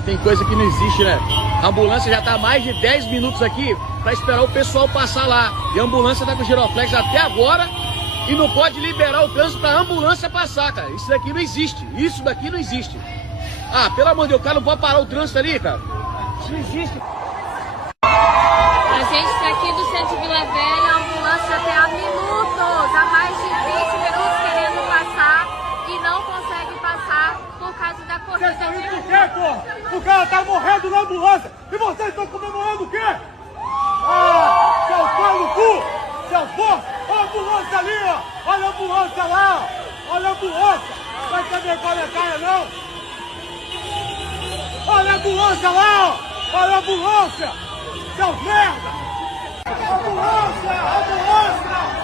Tem coisa que não existe, né? A ambulância já tá há mais de 10 minutos aqui pra esperar o pessoal passar lá. E a ambulância tá com o giroflex até agora e não pode liberar o trânsito pra ambulância passar, cara. Isso daqui não existe. Isso daqui não existe. Ah, pelo amor de Deus, o cara não pode parar o trânsito ali, cara. Isso não existe. A gente tá aqui do centro de Vila Velha, a ambulância tem há minutos, há mais de 20 minutos querendo passar e não consegue passar por causa da corrida. Vocês estão indo por quê, pô? O cara tá morrendo na ambulância e vocês estão comemorando o quê? Ah, seu pau no cu! Seu pô! Olha a ambulância ali, ó! Olha a ambulância lá! Olha a ambulância! Vai ter vergonha cara, não? Olha a ambulância lá, ó! Olha a ambulância! Seus merda! Ambulância! Ambulância!